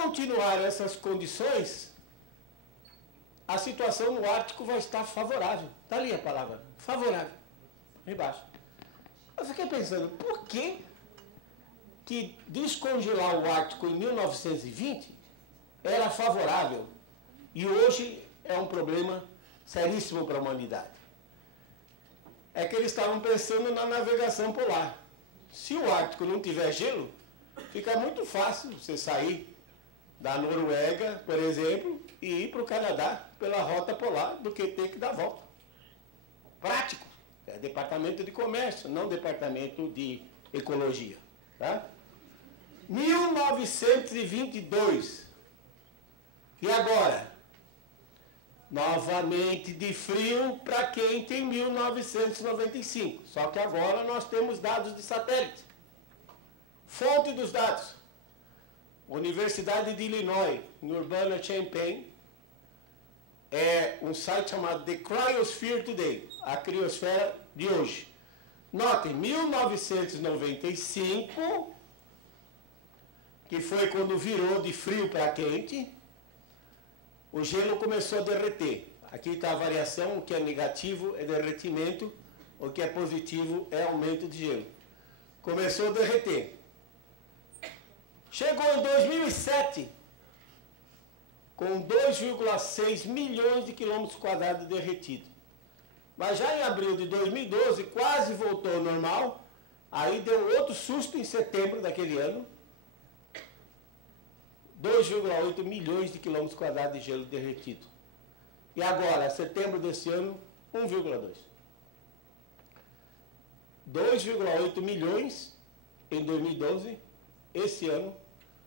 continuar essas condições, a situação no Ártico vai estar favorável. Está ali a palavra, favorável, embaixo. Eu fiquei pensando, por que descongelar o Ártico em 1920 era favorável e hoje é um problema seríssimo para a humanidade? É que eles estavam pensando na navegação polar. Se o Ártico não tiver gelo, fica muito fácil você sair da Noruega, por exemplo, e ir para o Canadá pela rota polar do que ter que dar volta. Prático. É departamento de comércio, não departamento de ecologia. Tá? 1922. E agora? Novamente de frio para quente em 1995. Só que agora nós temos dados de satélite. Fonte dos dados. Universidade de Illinois, em Urbana-Champaign, é um site chamado The Cryosphere Today, a criosfera de hoje. Notem, 1995, que foi quando virou de frio para quente, o gelo começou a derreter. Aqui está a variação, o que é negativo é derretimento, o que é positivo é aumento de gelo. Começou a derreter. Chegou em 2007, com 2,6 milhões de quilômetros quadrados derretidos. Mas já em abril de 2012, quase voltou ao normal, aí deu outro susto em setembro daquele ano, 2,8 milhões de quilômetros quadrados de gelo derretido. E agora, setembro desse ano, 1,2. 2,8 milhões em 2012, esse ano,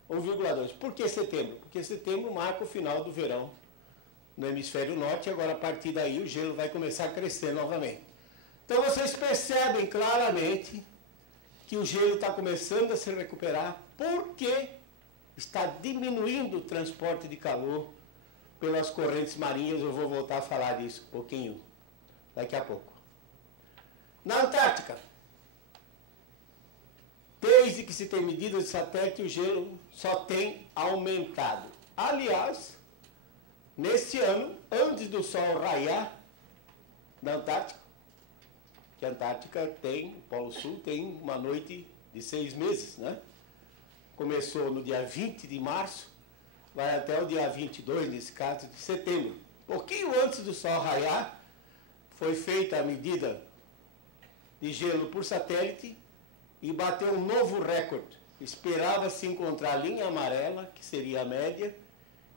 1,2. Por que setembro? Porque setembro marca o final do verão no hemisfério norte, e agora a partir daí o gelo vai começar a crescer novamente. Então vocês percebem claramente que o gelo está começando a se recuperar porque está diminuindo o transporte de calor pelas correntes marinhas. Eu vou voltar a falar disso um pouquinho daqui a pouco. Na Antártica, desde que se tem medidas de satélite, o gelo só tem aumentado. Aliás, nesse ano, antes do sol raiar na Antártica, que a Antártica tem, o Polo Sul tem uma noite de 6 meses, né? Começou no dia 20 de março, vai até o dia 22, nesse caso, de setembro. Pouquinho antes do sol raiar, foi feita a medida de gelo por satélite e bateu um novo recorde. Esperava-se encontrar a linha amarela, que seria a média,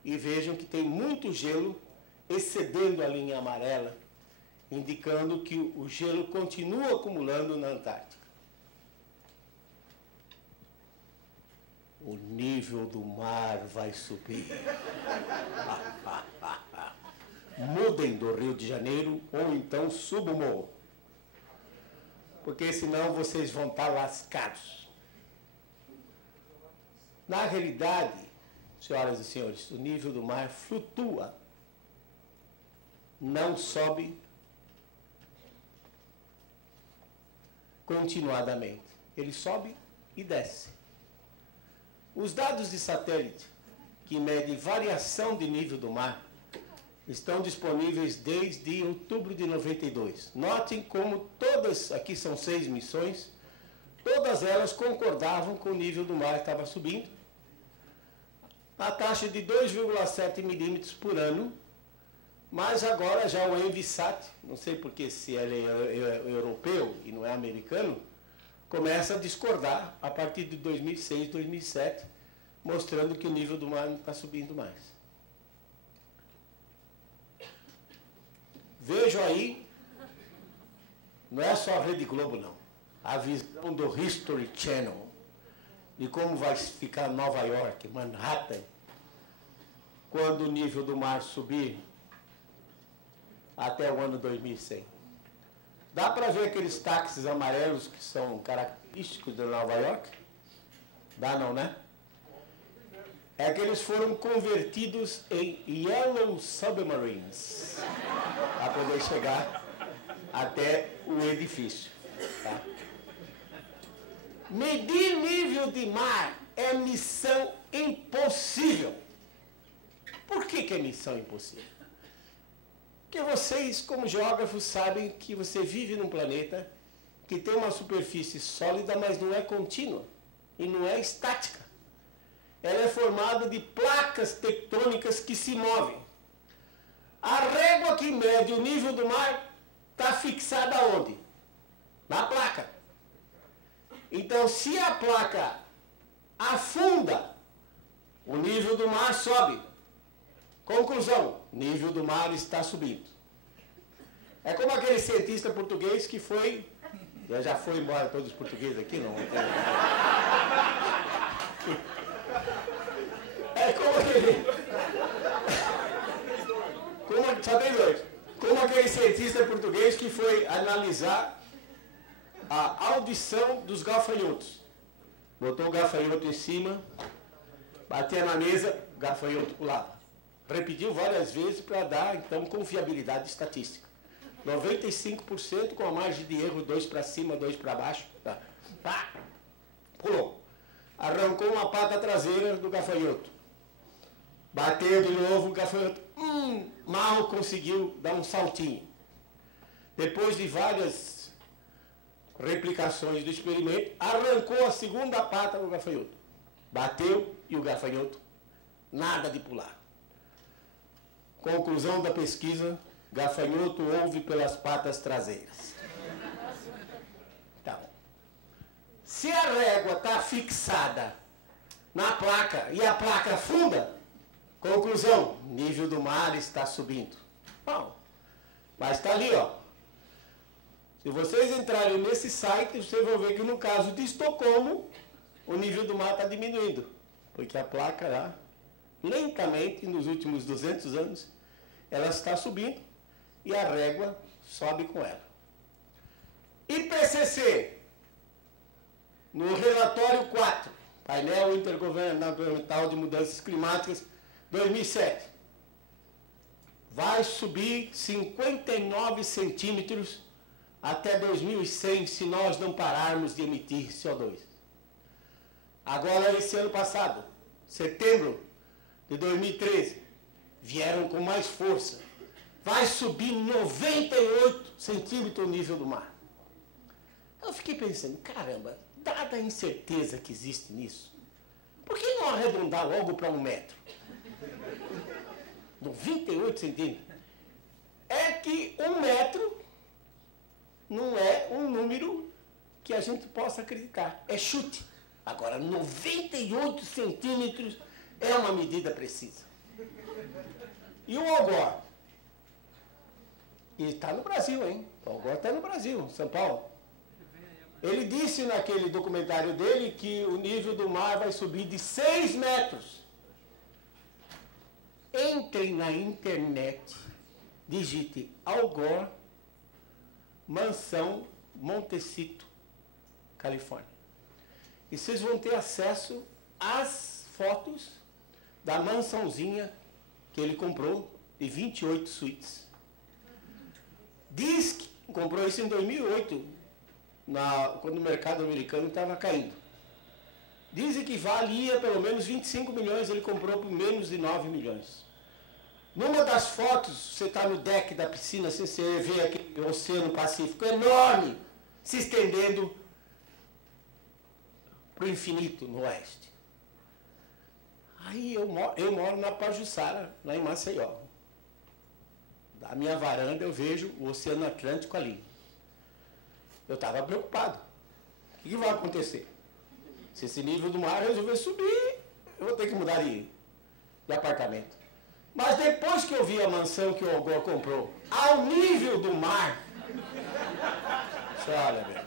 e vejam que tem muito gelo excedendo a linha amarela, indicando que o gelo continua acumulando na Antártica. O nível do mar vai subir. Mudem do Rio de Janeiro ou então subam o morro, porque senão vocês vão estar lascados. Na realidade, senhoras e senhores, o nível do mar flutua, não sobe continuadamente. Ele sobe e desce. Os dados de satélite, que medem variação de nível do mar, estão disponíveis desde outubro de 92. Notem como todas, aqui são 6 missões, todas elas concordavam com o nível do mar que estava subindo, a taxa de 2,7 milímetros por ano, mas agora já o Envisat, não sei porque se ele é europeu e não é americano, começa a discordar a partir de 2006, 2007, mostrando que o nível do mar não está subindo mais. Vejo aí, não é só a Rede Globo não, a visão do History Channel, de como vai ficar Nova York, Manhattan, quando o nível do mar subir até o ano 2100. Dá para ver aqueles táxis amarelos que são característicos de Nova York? Dá não, né? É que eles foram convertidos em Yellow Submarines para poder chegar até o edifício. Tá? Medir nível de mar é missão impossível. Por que é missão impossível? Porque vocês, como geógrafos, sabem que você vive num planeta que tem uma superfície sólida, mas não é contínua e não é estática. Ela é formada de placas tectônicas que se movem. A régua que mede o nível do mar está fixada onde? Na placa. Então, se a placa afunda, o nível do mar sobe. Conclusão, nível do mar está subindo. É como aquele cientista português que foi... Já foi embora todos os portugueses aqui? Não. É como aquele... Só tem dois. Como aquele cientista português que foi analisar a audição dos gafanhotos. Botou o gafanhoto em cima, batia na mesa, o gafanhoto pulava. Repetiu várias vezes para dar, então, confiabilidade estatística. 95% com a margem de erro, 2 para cima, 2 para baixo. Tá. Pá, pulou. Arrancou uma pata traseira do gafanhoto. Bateu de novo o gafanhoto. Mal conseguiu dar um saltinho. Depois de várias replicações do experimento, arrancou a segunda pata do gafanhoto. Bateu e o gafanhoto, nada de pular. Conclusão da pesquisa, gafanhoto ouve pelas patas traseiras. Então, se a régua está fixada na placa e a placa afunda, conclusão, nível do mar está subindo. Bom, mas está ali, ó. Se vocês entrarem nesse site, vocês vão ver que no caso de Estocolmo, o nível do mar está diminuindo. Porque a placa lá, lentamente, nos últimos 200 anos, ela está subindo e a régua sobe com ela. IPCC, no relatório 4, Painel Intergovernamental de Mudanças Climáticas, 2007, vai subir 59 centímetros até 2100 se nós não pararmos de emitir CO2. Agora, esse ano passado, setembro de 2013, vieram com mais força. Vai subir 98 centímetros o nível do mar. Eu fiquei pensando, caramba, dada a incerteza que existe nisso, por que não arredondar logo para 1 metro? 98 centímetros. É que 1 metro não é um número que a gente possa acreditar. É chute. Agora, 98 centímetros é uma medida precisa. E o Algor? E está no Brasil, hein? O Algor está no Brasil, São Paulo. Ele disse naquele documentário dele que o nível do mar vai subir de 6 metros. Entrem na internet, digite Algor, mansão, Montecito, Califórnia. E vocês vão ter acesso às fotos da mansãozinha que ele comprou, de 28 suítes. Diz que comprou isso em 2008, quando o mercado americano estava caindo. Dizem que valia pelo menos 25 milhões, ele comprou por menos de 9 milhões. Numa das fotos, você está no deck da piscina, assim, você vê aquele Oceano Pacífico enorme, se estendendo para o infinito no oeste. Aí eu moro na Pajuçara, lá em Maceió. Da minha varanda eu vejo o Oceano Atlântico ali. Eu estava preocupado. O que vai acontecer? Se esse nível do mar resolver subir, eu vou ter que mudar de apartamento. Mas depois que eu vi a mansão que o Algor comprou, ao nível do mar, olha, meu,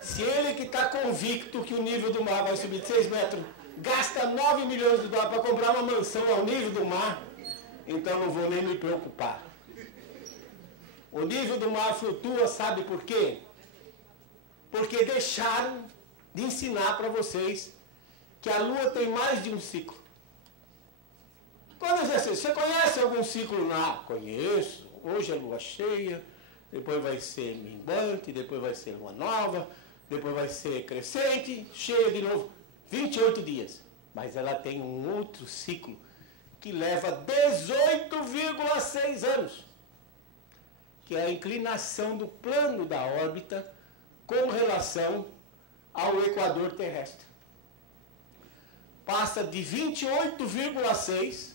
se ele que está convicto que o nível do mar vai subir de 6 metros, gasta 9 milhões de dólares para comprar uma mansão ao nível do mar, então não vou nem me preocupar. O nível do mar flutua, sabe por quê? Porque deixaram de ensinar para vocês que a Lua tem mais de um ciclo. Quando você conhece algum ciclo lunar? Conheço. Hoje é lua cheia, depois vai ser minguante, depois vai ser lua nova, depois vai ser crescente, cheia de novo. 28 dias. Mas ela tem um outro ciclo que leva 18,6 anos, que é a inclinação do plano da órbita com relação ao equador terrestre. Passa de 28,6,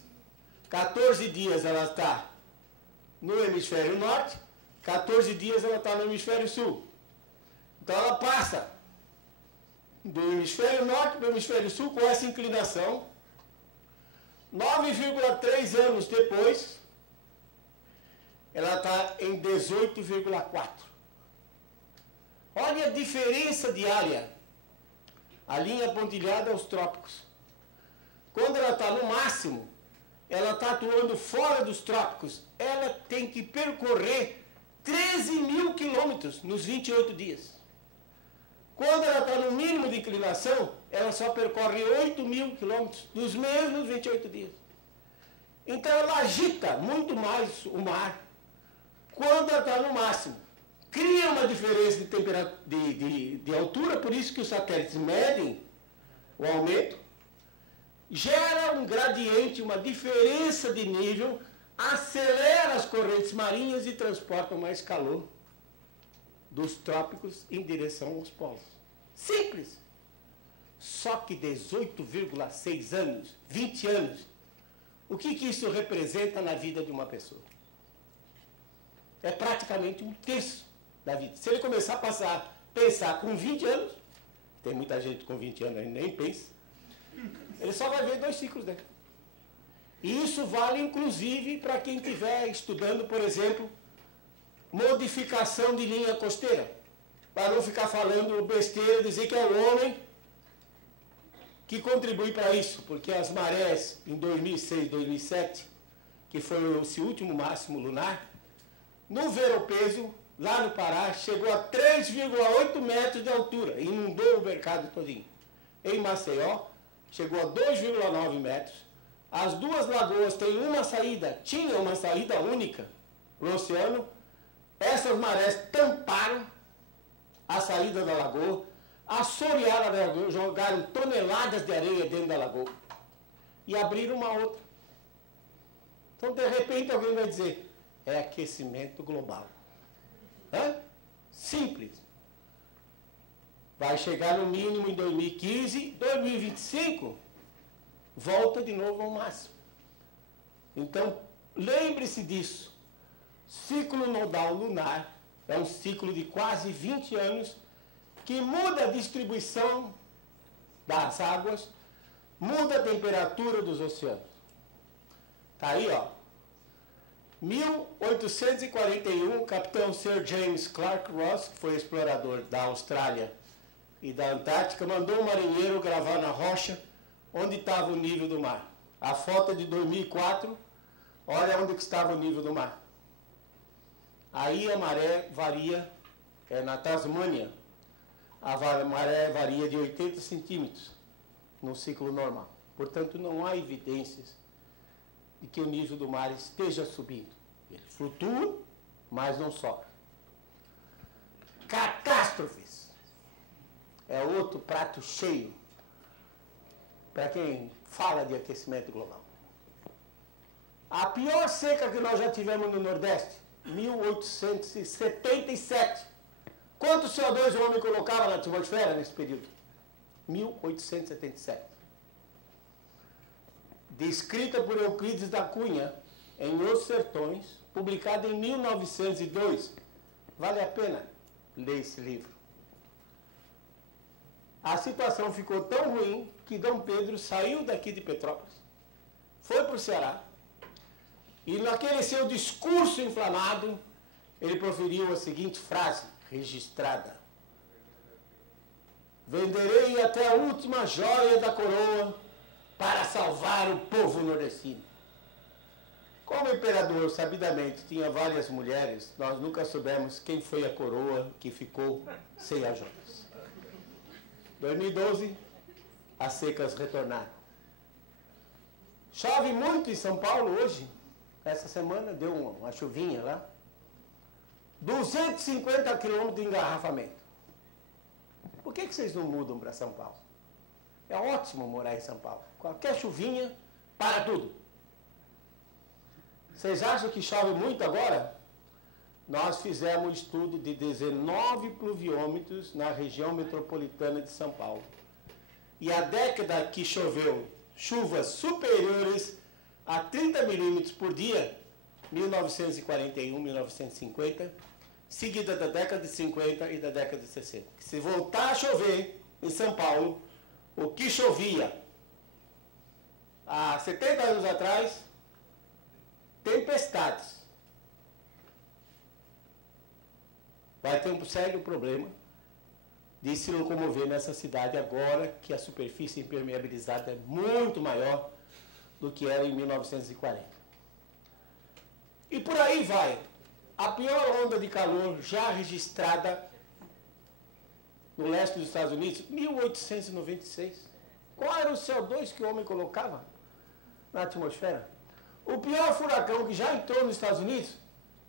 14 dias ela está no hemisfério norte, 14 dias ela está no hemisfério sul. Então ela passa do hemisfério norte para o hemisfério sul com essa inclinação. 9,3 anos depois, ela está em 18,4. Olha a diferença de área. A linha pontilhada aos trópicos. Quando ela está no máximo, ela está atuando fora dos trópicos. Ela tem que percorrer 13 mil quilômetros nos 28 dias. Quando ela está no mínimo de inclinação, ela só percorre 8 mil quilômetros nos mesmos 28 dias. Então ela agita muito mais o mar quando ela está no máximo. Cria uma diferença de, de altura, por isso que os satélites medem o aumento, gera um gradiente, uma diferença de nível, acelera as correntes marinhas e transporta mais calor dos trópicos em direção aos polos. Simples. Só que 18,6 anos, 20 anos, o que isso representa na vida de uma pessoa? É praticamente um terço da vida. Se ele começar a pensar com 20 anos, tem muita gente com 20 anos aí nem pensa, ele só vai ver 2 ciclos dele. E isso vale inclusive para quem estiver estudando, por exemplo, modificação de linha costeira, para não ficar falando besteira, dizer que é o homem que contribui para isso, porque as marés em 2006, 2007, que foi esse último máximo lunar, no veropeso, lá no Pará, chegou a 3,8 metros de altura, inundou o mercado todinho. Em Maceió, chegou a 2,9 metros. As duas lagoas têm uma saída, tinha uma saída única para o oceano. Essas marés tamparam a saída da lagoa, assorearam a lagoa, jogaram toneladas de areia dentro da lagoa e abriram uma outra. Então, de repente, alguém vai dizer, é aquecimento global. Hã? Simples. Vai chegar no mínimo em 2015, 2025, volta de novo ao máximo. Então, lembre-se disso. Ciclo nodal lunar é um ciclo de quase 20 anos que muda a distribuição das águas, muda a temperatura dos oceanos. Está aí, ó. 1841, o capitão Sir James Clark Ross, que foi explorador da Austrália e da Antártica, mandou um marinheiro gravar na rocha onde estava o nível do mar. A foto é de 2004, olha onde que estava o nível do mar. Aí a maré varia, na Tasmânia, a maré varia de 80 centímetros no ciclo normal. Portanto, não há evidências de que o nível do mar esteja subindo. Ele flutua, mas não sobe. Catástrofes é outro prato cheio para quem fala de aquecimento global. A pior seca que nós já tivemos no Nordeste, 1877. Quanto CO2 o homem colocava na atmosfera nesse período? 1877. Descrita por Euclides da Cunha, em Os Sertões, publicada em 1902. Vale a pena ler esse livro. A situação ficou tão ruim que Dom Pedro saiu daqui de Petrópolis, foi para o Ceará, e naquele seu discurso inflamado, ele proferiu a seguinte frase, registrada: venderei até a última joia da coroa para salvar o povo nordestino. Como o imperador, sabidamente, tinha várias mulheres, nós nunca soubemos quem foi a coroa que ficou sem as joias. 2012, as secas retornaram. Chove muito em São Paulo hoje. Essa semana deu uma chuvinha lá. 250 quilômetros de engarrafamento. Por que vocês não mudam para São Paulo? É ótimo morar em São Paulo. Qualquer chuvinha, para tudo. Vocês acham que chove muito agora? Nós fizemos um estudo de 19 pluviômetros na região metropolitana de São Paulo. E a década que choveu chuvas superiores a 30 milímetros por dia, 1941, 1950, seguida da década de 50 e da década de 60. Se voltar a chover em São Paulo, o que chovia há 70 anos atrás, tempestades. Vai ter um sério problema de se locomover nessa cidade agora que a superfície impermeabilizada é muito maior do que era em 1940. E por aí vai. A pior onda de calor já registrada no leste dos Estados Unidos, 1896. Qual era o CO2 que o homem colocava na atmosfera? O pior furacão que já entrou nos Estados Unidos,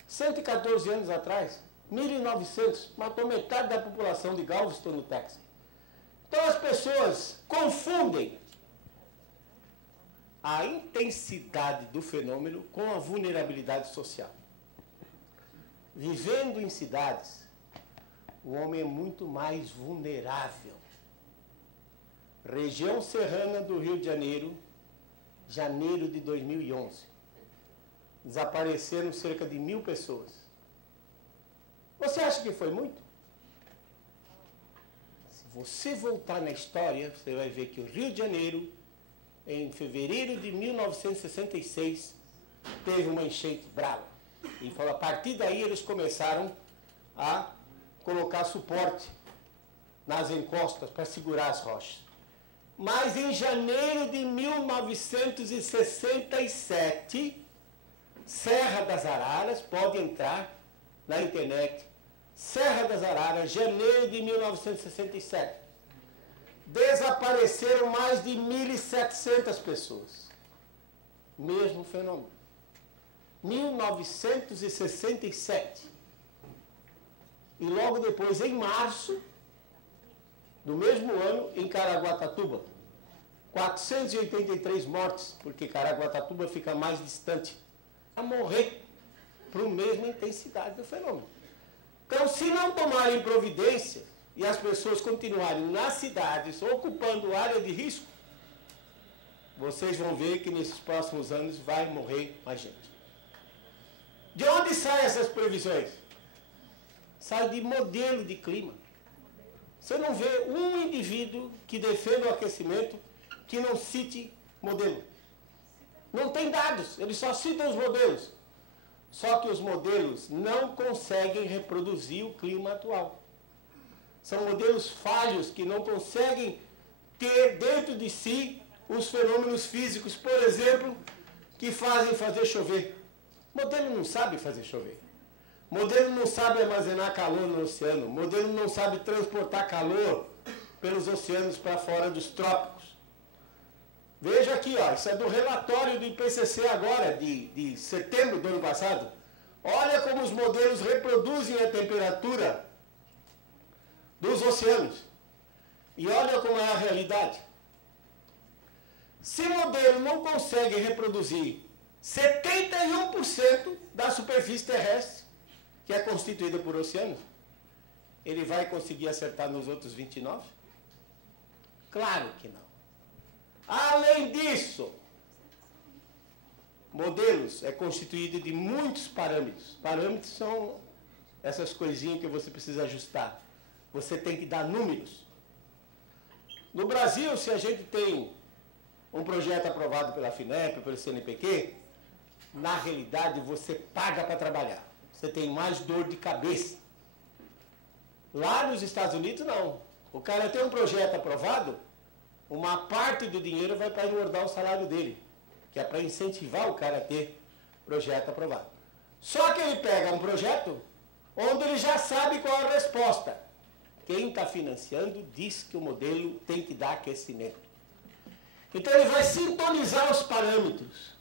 114 anos atrás, 1900, matou metade da população de Galveston, no Texas. Então as pessoas confundem a intensidade do fenômeno com a vulnerabilidade social. Vivendo em cidades, o homem é muito mais vulnerável. Região serrana do Rio de Janeiro, janeiro de 2011. Desapareceram cerca de 1.000 pessoas. Você acha que foi muito? Se você voltar na história, você vai ver que o Rio de Janeiro, em fevereiro de 1966, teve uma enchente brava. E a partir daí eles começaram a colocar suporte nas encostas para segurar as rochas. Mas em janeiro de 1967, Serra das Araras, pode entrar na internet, Serra das Araras, janeiro de 1967. Desapareceram mais de 1.700 pessoas. Mesmo fenômeno. 1967. E logo depois, em março do mesmo ano, em Caraguatatuba, 483 mortes, porque Caraguatatuba fica mais distante, a morrer para a mesma intensidade do fenômeno. Então, se não tomarem providência e as pessoas continuarem nas cidades ocupando área de risco, vocês vão ver que nesses próximos anos vai morrer mais gente. De onde saem essas previsões? Sai de modelo de clima. Você não vê um indivíduo que defenda o aquecimento que não cite modelo. Não tem dados, eles só citam os modelos. Só que os modelos não conseguem reproduzir o clima atual. São modelos falhos que não conseguem ter dentro de si os fenômenos físicos, por exemplo, que fazem fazer chover. O modelo não sabe fazer chover. O modelo não sabe armazenar calor no oceano. O modelo não sabe transportar calor pelos oceanos para fora dos trópicos. Veja aqui, ó, isso é do relatório do IPCC agora, de setembro do ano passado. Olha como os modelos reproduzem a temperatura dos oceanos. E olha como é a realidade. Se o modelo não consegue reproduzir 71% da superfície terrestre, que é constituída por oceanos, ele vai conseguir acertar nos outros 29%? Claro que não. Além disso, modelos é constituído de muitos parâmetros. Parâmetros são essas coisinhas que você precisa ajustar. Você tem que dar números. No Brasil, se a gente tem um projeto aprovado pela FINEP, pelo CNPq, na realidade você paga para trabalhar. Você tem mais dor de cabeça. Lá nos Estados Unidos, não. O cara tem um projeto aprovado, uma parte do dinheiro vai para engordar o salário dele, que é para incentivar o cara a ter projeto aprovado. Só que ele pega um projeto onde ele já sabe qual é a resposta. Quem está financiando diz que o modelo tem que dar aquecimento. Então ele vai sintonizar os parâmetros.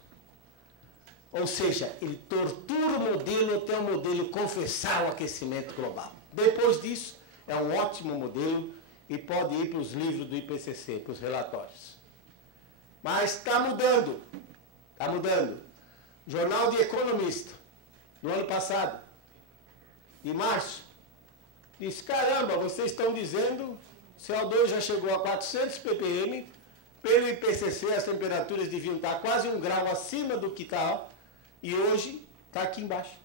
Ou seja, ele tortura o modelo até o modelo confessar o aquecimento global. Depois disso, é um ótimo modelo e pode ir para os livros do IPCC, para os relatórios. Mas está mudando. Está mudando. Jornal de Economista, no ano passado, em março, disse, caramba, vocês estão dizendo, CO2 já chegou a 400 ppm, pelo IPCC as temperaturas deviam estar quase 1 grau acima do que está, e hoje está aqui embaixo.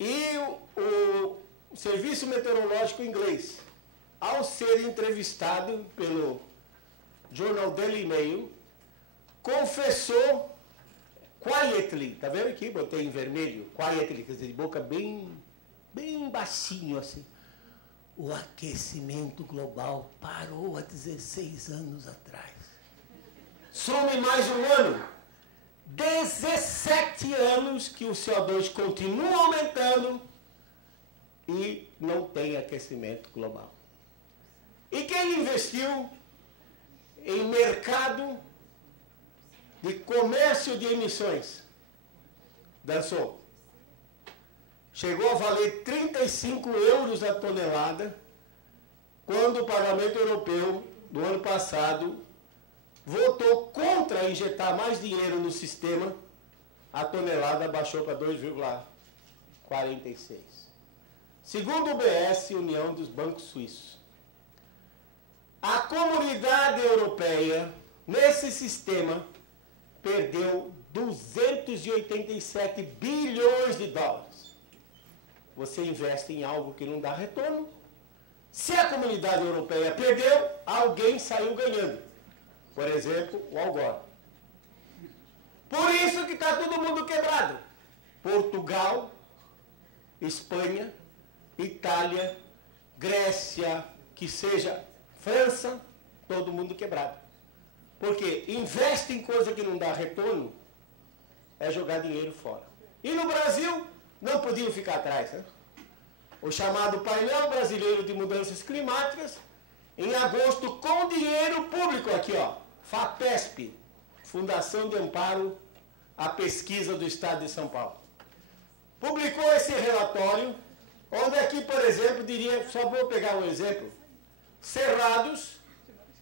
E o Serviço Meteorológico Inglês, ao ser entrevistado pelo Jornal Daily Mail, confessou quietly, tá vendo aqui? Botei em vermelho, quietly, quer dizer, de boca bem baixinho assim. O aquecimento global parou há 16 anos atrás. Some mais um ano. 17 anos que o CO2 continua aumentando e não tem aquecimento global. E quem investiu em mercado de comércio de emissões dançou. Chegou a valer 35 euros a tonelada, quando o Parlamento Europeu, no ano passado, votou contra injetar mais dinheiro no sistema, a tonelada baixou para 2,46. Segundo o BS, União dos Bancos Suíços, a Comunidade Europeia, nesse sistema, perdeu 287 bilhões de dólares. Você investe em algo que não dá retorno. Se a Comunidade Europeia perdeu, alguém saiu ganhando. Por exemplo, o Al Gore. Por isso que está todo mundo quebrado. Portugal, Espanha, Itália, Grécia, que seja França, todo mundo quebrado. Porque investe em coisa que não dá retorno, é jogar dinheiro fora. E no Brasil, não podiam ficar atrás, né? O chamado Painel Brasileiro de Mudanças Climáticas, em agosto, com dinheiro público aqui, ó, FAPESP, Fundação de Amparo à Pesquisa do Estado de São Paulo, publicou esse relatório, onde aqui, por exemplo, diria, só vou pegar um exemplo, Cerrados,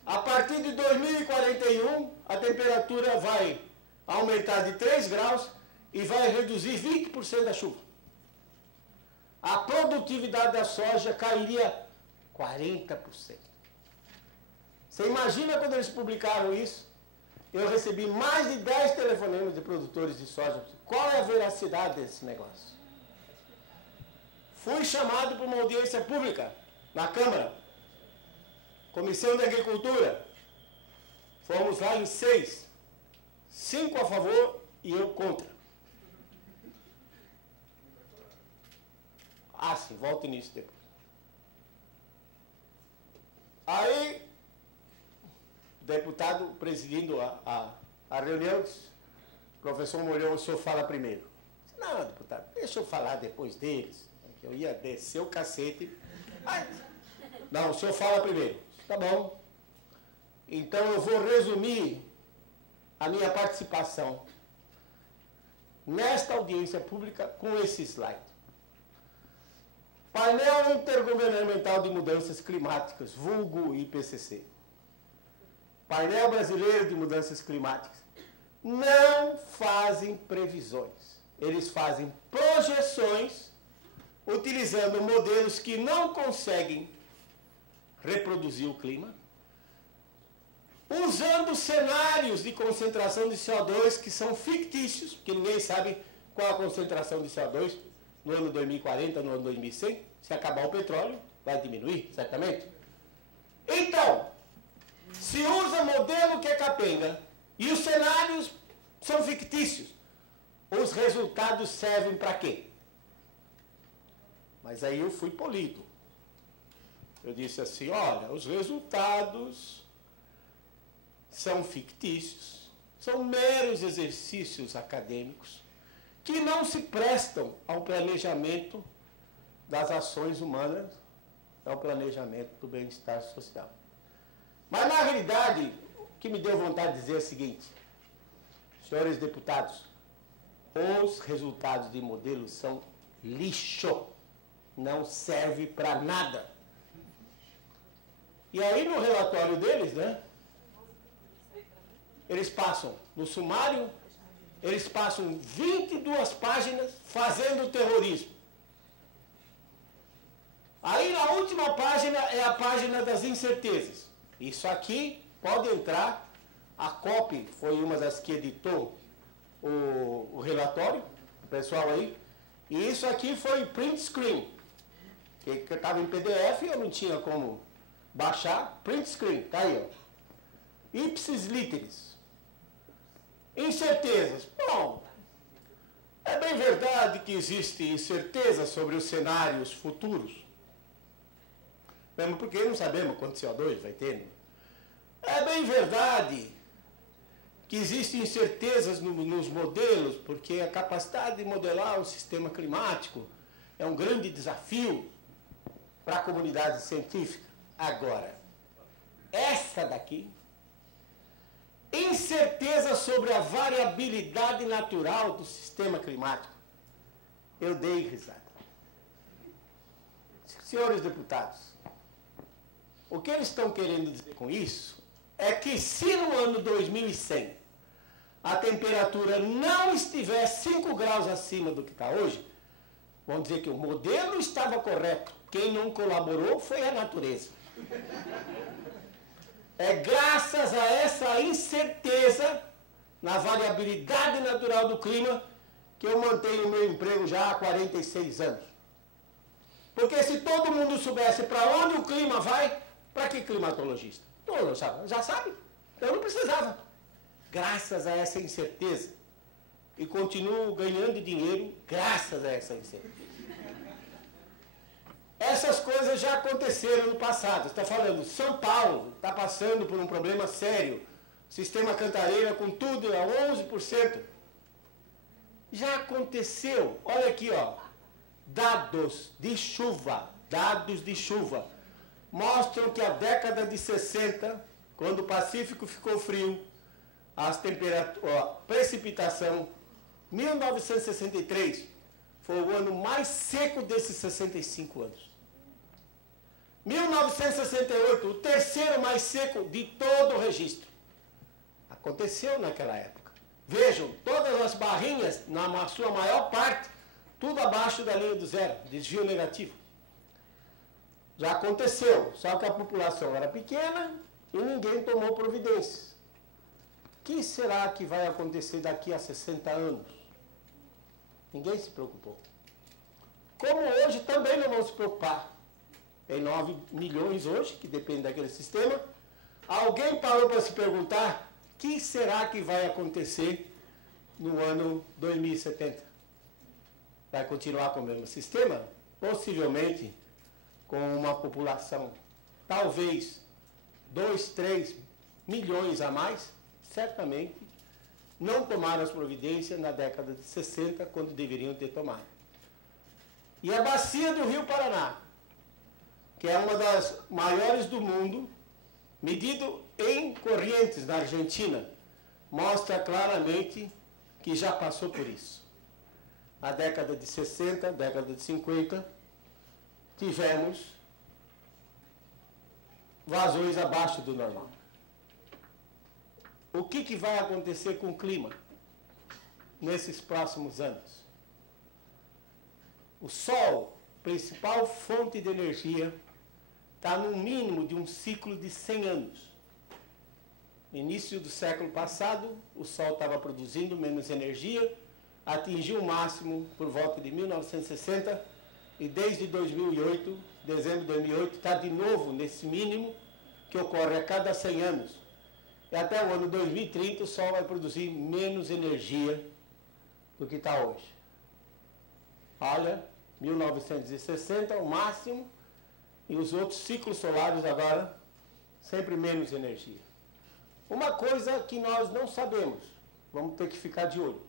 a partir de 2041, a temperatura vai aumentar de 3 graus e vai reduzir 20% da chuva. A produtividade da soja cairia 40%. Você imagina quando eles publicaram isso? Eu recebi mais de 10 telefonemas de produtores de soja. Qual é a veracidade desse negócio? Fui chamado para uma audiência pública na Câmara. Comissão de Agricultura. Fomos lá em 6. 5 a favor e eu contra. Ah, sim, volto nisso depois. Aí, o deputado presidindo a reunião disse, professor Molhão, o senhor fala primeiro. Disse, não, deputado, deixa eu falar depois deles. Eu ia descer o cacete. Ai, não, o senhor fala primeiro. Tá bom. Então eu vou resumir a minha participação nesta audiência pública com esse slide. Painel Intergovernamental de Mudanças Climáticas, vulgo IPCC. Painel Brasileiro de Mudanças Climáticas. Não fazem previsões. Eles fazem projeções utilizando modelos que não conseguem reproduzir o clima, usando cenários de concentração de CO2 que são fictícios, porque ninguém sabe qual a concentração de CO2 no ano 2040, no ano 2100. Se acabar o petróleo, vai diminuir, certamente. Então, se usa modelo que é capenga e os cenários são fictícios, os resultados servem para quê? Mas aí eu fui polido. Eu disse assim, olha, os resultados são fictícios, são meros exercícios acadêmicos que não se prestam ao planejamento das ações humanas, ao planejamento do bem-estar social. Mas, na realidade, o que me deu vontade de dizer é o seguinte, senhores deputados, os resultados de modelo são lixo, não serve para nada. E aí no relatório deles, né, eles passam no sumário, eles passam 22 páginas fazendo terrorismo. Aí na última página é a página das incertezas. Isso aqui pode entrar, a COP foi uma das que editou o relatório, o pessoal aí, e isso aqui foi print screen, que estava em PDF, eu não tinha como baixar, print screen, tá aí, ó. Ipsis literis. Incertezas. Bom, é bem verdade que existe incerteza sobre os cenários futuros. Mesmo porque não sabemos quanto CO2 vai ter. Né? É bem verdade que existem incertezas nos modelos, porque a capacidade de modelar o sistema climático é um grande desafio para a comunidade científica. Agora, essa daqui, incerteza sobre a variabilidade natural do sistema climático, eu dei risada. Senhores deputados, o que eles estão querendo dizer com isso é que se no ano 2100 a temperatura não estiver 5 graus acima do que está hoje, vamos dizer que o modelo estava correto. Quem não colaborou foi a natureza. É graças a essa incerteza na variabilidade natural do clima que eu mantenho o meu emprego já há 46 anos. Porque se todo mundo soubesse para onde o clima vai, para que climatologista? Todo já sabe. Eu não precisava. Graças a essa incerteza. E continuo ganhando dinheiro graças a essa incerteza. Essas coisas já aconteceram no passado. Está falando, São Paulo está passando por um problema sério. Sistema Cantareira com tudo a 11%. Já aconteceu. Olha aqui, ó. Dados de chuva. Mostram que a década de 60, quando o Pacífico ficou frio, a precipitação, 1963, foi o ano mais seco desses 65 anos. 1968, o terceiro mais seco de todo o registro. Aconteceu naquela época. Vejam, todas as barrinhas, na sua maior parte, tudo abaixo da linha do zero, desvio negativo. Já aconteceu, só que a população era pequena e ninguém tomou providências. O que será que vai acontecer daqui a 60 anos? Ninguém se preocupou. Como hoje também não vão se preocupar. Tem 9 milhões hoje, que depende daquele sistema. Alguém parou para se perguntar o que será que vai acontecer no ano 2070? Vai continuar com o mesmo sistema? Possivelmente com uma população, talvez 2, 3 milhões a mais, certamente não tomaram as providências na década de 60, quando deveriam ter tomado. E a bacia do Rio Paraná, que é uma das maiores do mundo, medido em correntes na Argentina, mostra claramente que já passou por isso. Na década de 60, década de 50, tivemos vazões abaixo do normal. O que vai acontecer com o clima nesses próximos anos? O Sol, principal fonte de energia, está no mínimo de um ciclo de 100 anos. No início do século passado, o Sol estava produzindo menos energia, atingiu o máximo por volta de 1960, e desde 2008, dezembro de 2008, está de novo nesse mínimo, que ocorre a cada 100 anos. E até o ano 2030, o Sol vai produzir menos energia do que está hoje. Olha, 1960, o máximo, e os outros ciclos solares agora, sempre menos energia. Uma coisa que nós não sabemos, vamos ter que ficar de olho.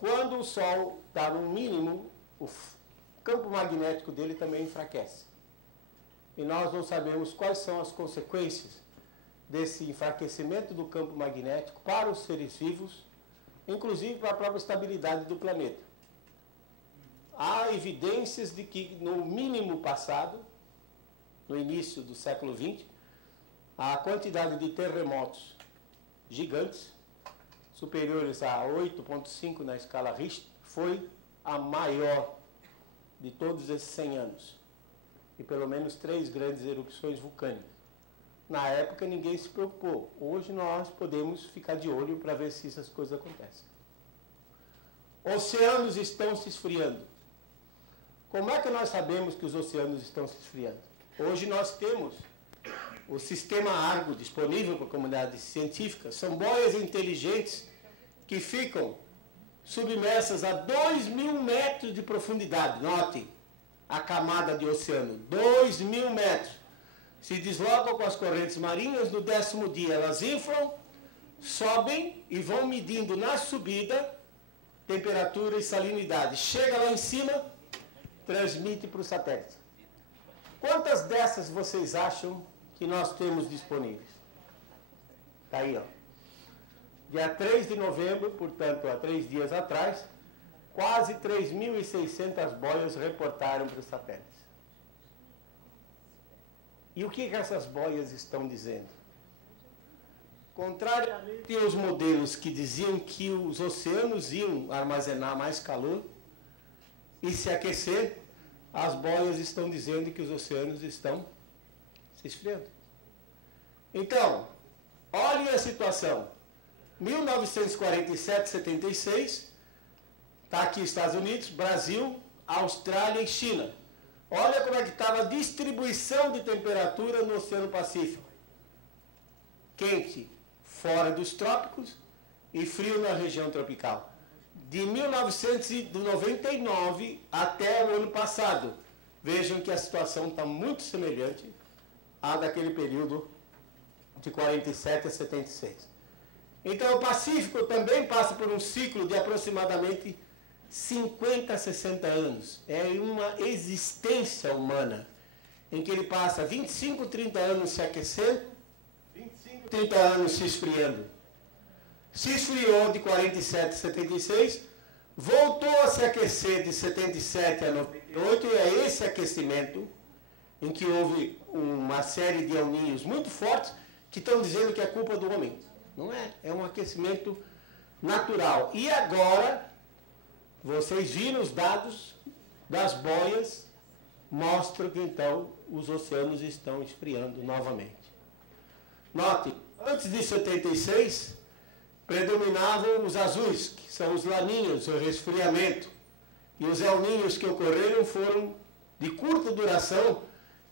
Quando o Sol está no mínimo, o campo magnético dele também enfraquece. E nós não sabemos quais são as consequências desse enfraquecimento do campo magnético para os seres vivos, inclusive para a própria estabilidade do planeta. Há evidências de que no mínimo passado, no início do século XX, a quantidade de terremotos gigantes, superiores a 8,5 na escala Richter, foi a maior de todos esses 100 anos. E pelo menos 3 grandes erupções vulcânicas. Na época ninguém se preocupou. Hoje nós podemos ficar de olho para ver se essas coisas acontecem. Oceanos estão se esfriando. Como é que nós sabemos que os oceanos estão se esfriando? Hoje nós temos o sistema Argo disponível para a comunidade científica. São boias inteligentes que ficam submersas a 2.000 metros de profundidade. Notem a camada de oceano, 2.000 metros. Se deslocam com as correntes marinhas, no 10º dia elas inflam, sobem e vão medindo na subida temperatura e salinidade. Chega lá em cima, transmite para o satélite. Quantas dessas vocês acham que nós temos disponíveis? Está aí, ó. Dia 3 de novembro, portanto, há 3 dias atrás, quase 3.600 boias reportaram para os satélites. E o que essas boias estão dizendo? Contrariamente aos modelos que diziam que os oceanos iam armazenar mais calor e se aquecer, as boias estão dizendo que os oceanos estão se esfriando. Então, olhem a situação. 1947, 76, está aqui Estados Unidos, Brasil, Austrália e China. Olha como é que estava a distribuição de temperatura no Oceano Pacífico. Quente fora dos trópicos e frio na região tropical. De 1999 até o ano passado. Vejam que a situação está muito semelhante à daquele período de 47 a 76. Então o Pacífico também passa por um ciclo de aproximadamente 50 a 60 anos. É uma existência humana em que ele passa 25, 30 anos se aquecendo, 25, 30 anos se esfriando. Se esfriou de 47 a 76, voltou a se aquecer de 77 a 98, e é esse aquecimento em que houve uma série de El Niños muito fortes que estão dizendo que é culpa do homem. Não é, é um aquecimento natural. E agora, vocês viram os dados das boias, mostram que então os oceanos estão esfriando novamente. Note, antes de 76, predominavam os azuis, que são os laninhos, o resfriamento. E os El Niños que ocorreram foram de curta duração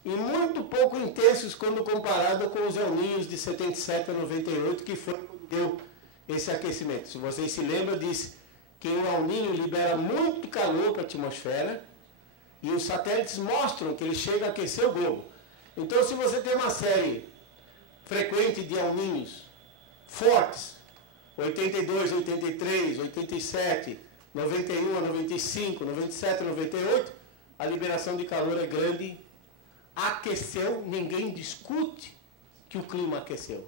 e muito pouco intensos quando comparado com os El Niños de 77 a 98, que foi quando deu esse aquecimento. Se vocês se lembram, disse que o El Niño libera muito calor para a atmosfera e os satélites mostram que ele chega a aquecer o globo. Então, se você tem uma série frequente de El Niños fortes, 82, 83, 87, 91 a 95, 97 a 98, a liberação de calor é grande. Aqueceu, ninguém discute que o clima aqueceu.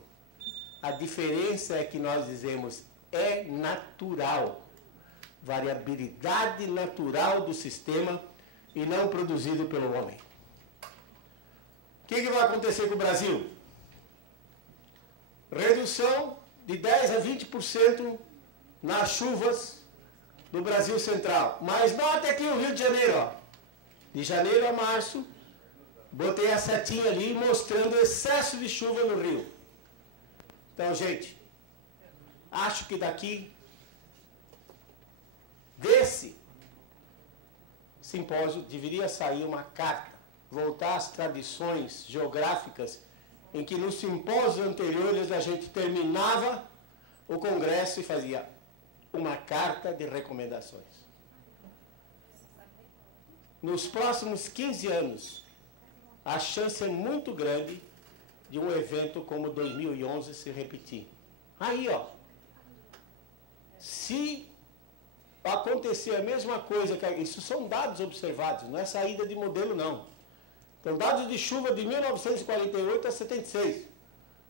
A diferença é que nós dizemos é natural. Variabilidade natural do sistema e não produzido pelo homem. O que vai acontecer com o Brasil? Redução de 10 a 20% nas chuvas do Brasil Central. Mas note aqui o Rio de Janeiro, ó. De janeiro a março, botei a setinha ali mostrando o excesso de chuva no Rio. Então, gente, acho que daqui desse simpósio deveria sair uma carta, voltar às tradições geográficas em que nos simpósios anteriores a gente terminava o congresso e fazia uma carta de recomendações. Nos próximos 15 anos, a chance é muito grande de um evento como 2011 se repetir. Aí, ó, se acontecer a mesma coisa, isso são dados observados, não é saída de modelo, não. Então, dados de chuva de 1948 a 76,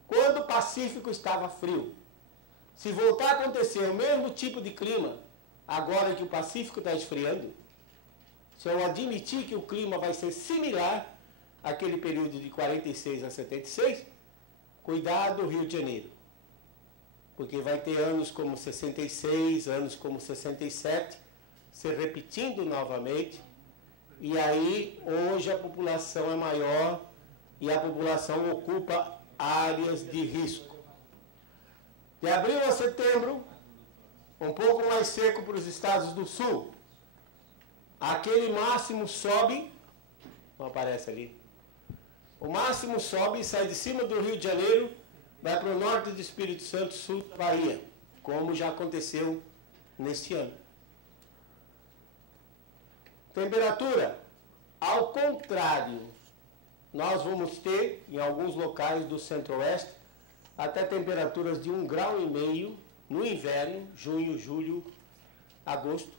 quando o Pacífico estava frio. Se voltar a acontecer o mesmo tipo de clima, agora que o Pacífico está esfriando, se eu admitir que o clima vai ser similar àquele período de 46 a 76, Cuidado, Rio de Janeiro, porque vai ter anos como 66, anos como 67, se repetindo novamente, e aí hoje a população é maior e a população ocupa áreas de risco. De abril a setembro, um pouco mais seco para os estados do sul. Aquele máximo sobe, não aparece ali, o máximo sobe e sai de cima do Rio de Janeiro, vai para o norte do Espírito Santo, sul da Bahia, como já aconteceu neste ano. Temperatura, ao contrário, nós vamos ter, em alguns locais do centro-oeste, até temperaturas de 1,5 grau no inverno, junho, julho, agosto,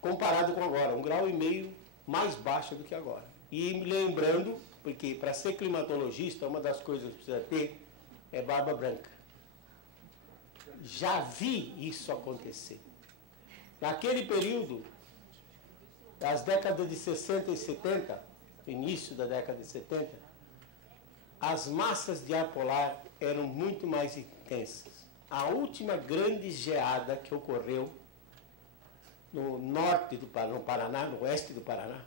comparado com agora, 1,5 grau mais baixo do que agora. E me lembrando, porque para ser climatologista, uma das coisas que precisa ter é barba branca. Já vi isso acontecer. Naquele período, das décadas de 60 e 70, início da década de 70, as massas de ar polar eram muito mais intensas. A última grande geada que ocorreu no norte do Paraná, no oeste do Paraná,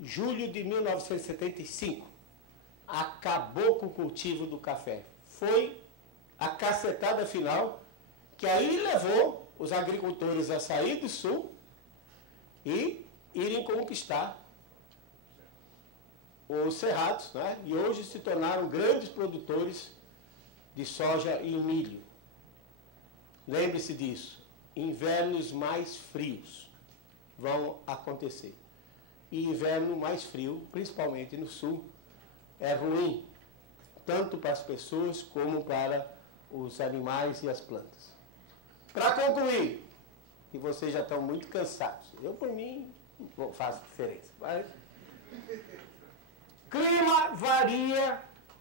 julho de 1975, acabou com o cultivo do café. Foi a cacetada final que aí levou os agricultores a sair do sul e irem conquistar os cerrados, né? E hoje se tornaram grandes produtores de soja e milho. Lembre-se disso, invernos mais frios vão acontecer. E inverno mais frio, principalmente no sul, é ruim, tanto para as pessoas como para os animais e as plantas. Para concluir, que vocês já estão muito cansados, eu por mim não faço diferença, mas clima varia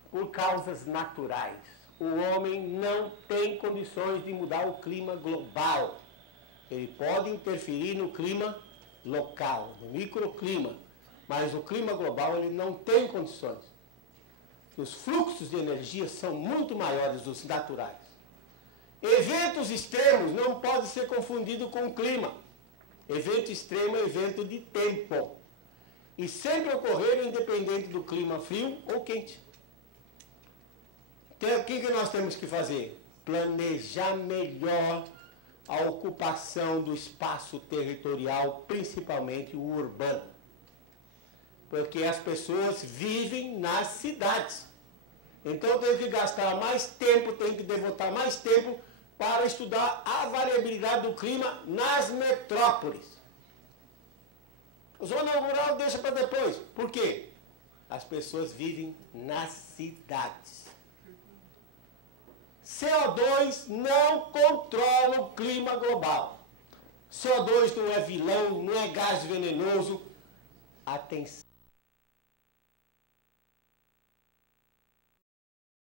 por causas naturais. O homem não tem condições de mudar o clima global. Ele pode interferir no clima local, no microclima, mas o clima global ele não tem condições. Os fluxos de energia são muito maiores dos naturais. Eventos extremos não podem ser confundidos com o clima. Evento extremo é evento de tempo. E sempre ocorreram independente do clima frio ou quente. Então, o que nós temos que fazer? Planejar melhor a ocupação do espaço territorial, principalmente o urbano. Porque as pessoas vivem nas cidades. Então tem que gastar mais tempo, tem que devotar mais tempo para estudar a variabilidade do clima nas metrópoles. A zona rural deixa para depois. Por quê? As pessoas vivem nas cidades. CO2 não controla o clima global. CO2 não é vilão, não é gás venenoso. Atenção.